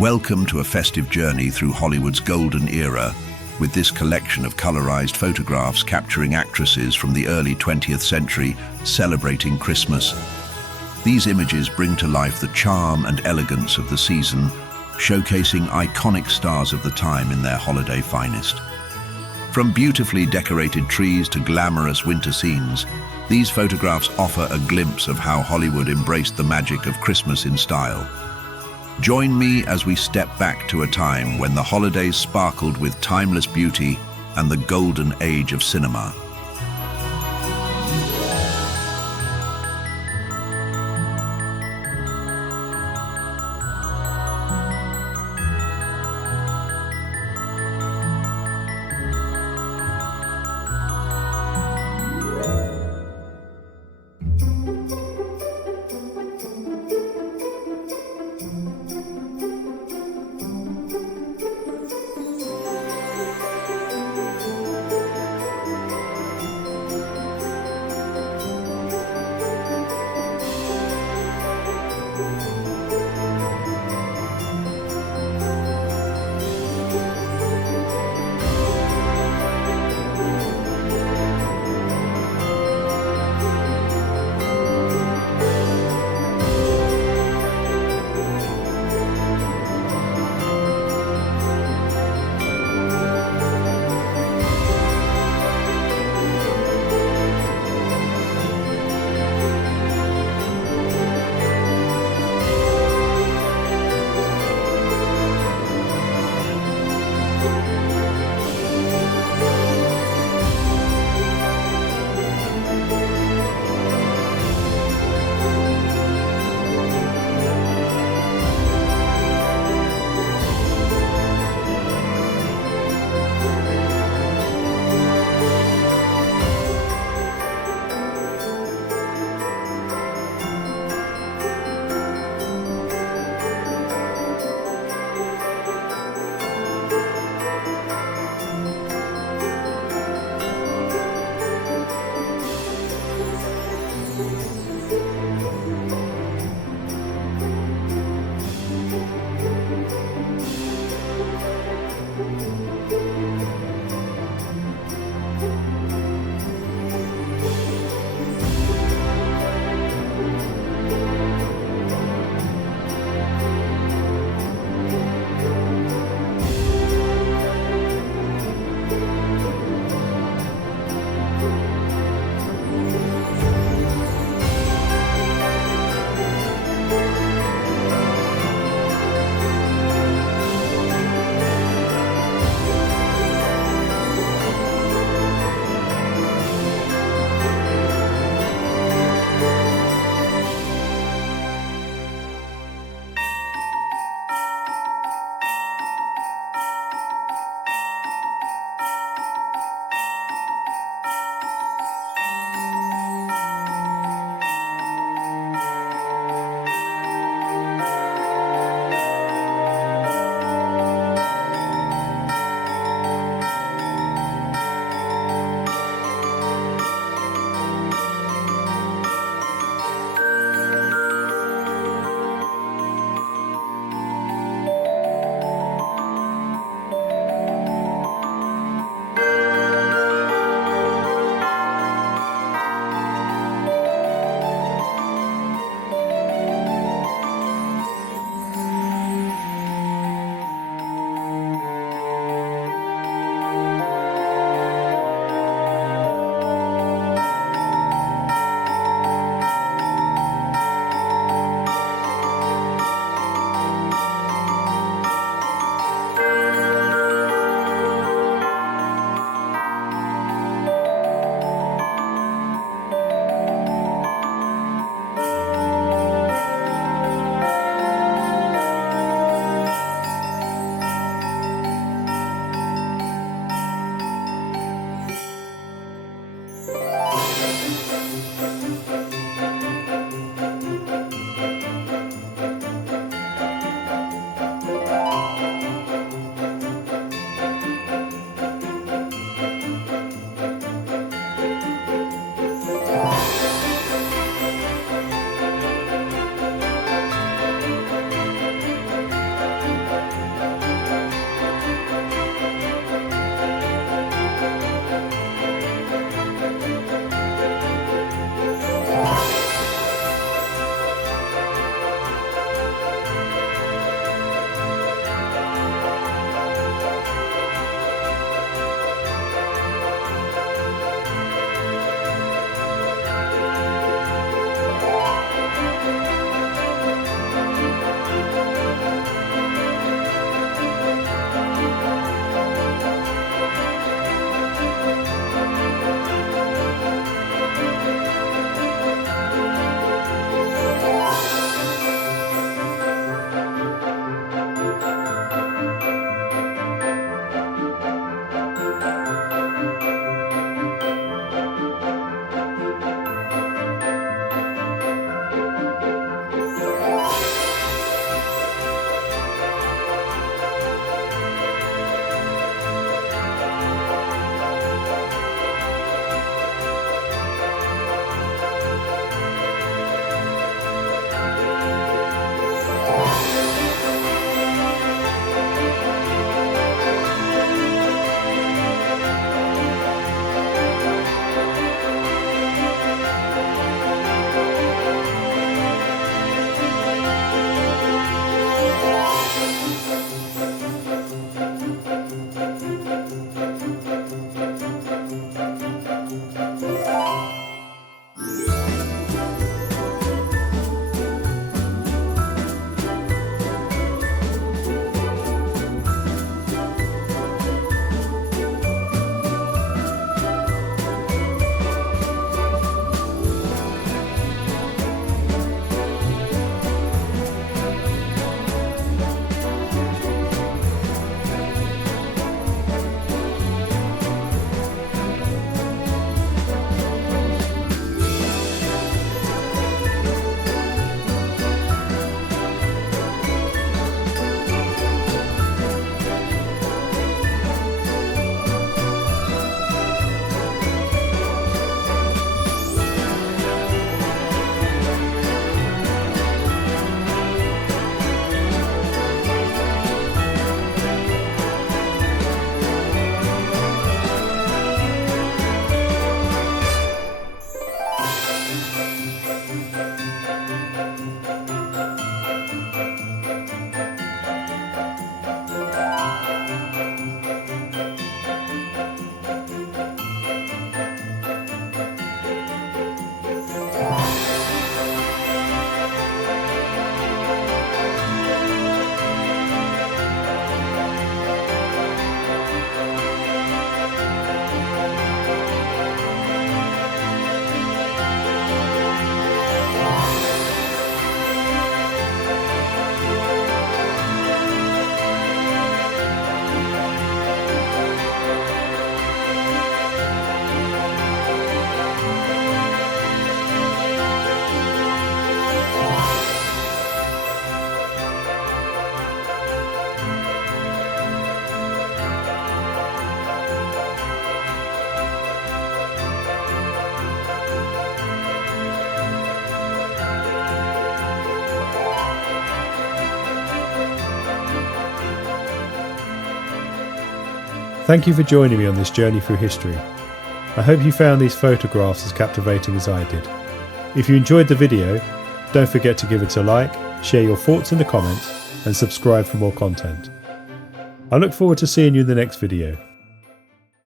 Welcome to a festive journey through Hollywood's golden era, with this collection of colorized photographs capturing actresses from the early 20th century celebrating Christmas. These images bring to life the charm and elegance of the season, showcasing iconic stars of the time in their holiday finest. From beautifully decorated trees to glamorous winter scenes, these photographs offer a glimpse of how Hollywood embraced the magic of Christmas in style. Join me as we step back to a time when the holidays sparkled with timeless beauty and the golden age of cinema. Thank you for joining me on this journey through history. I hope you found these photographs as captivating as I did. If you enjoyed the video, don't forget to give it a like, share your thoughts in the comments, and subscribe for more content. I look forward to seeing you in the next video.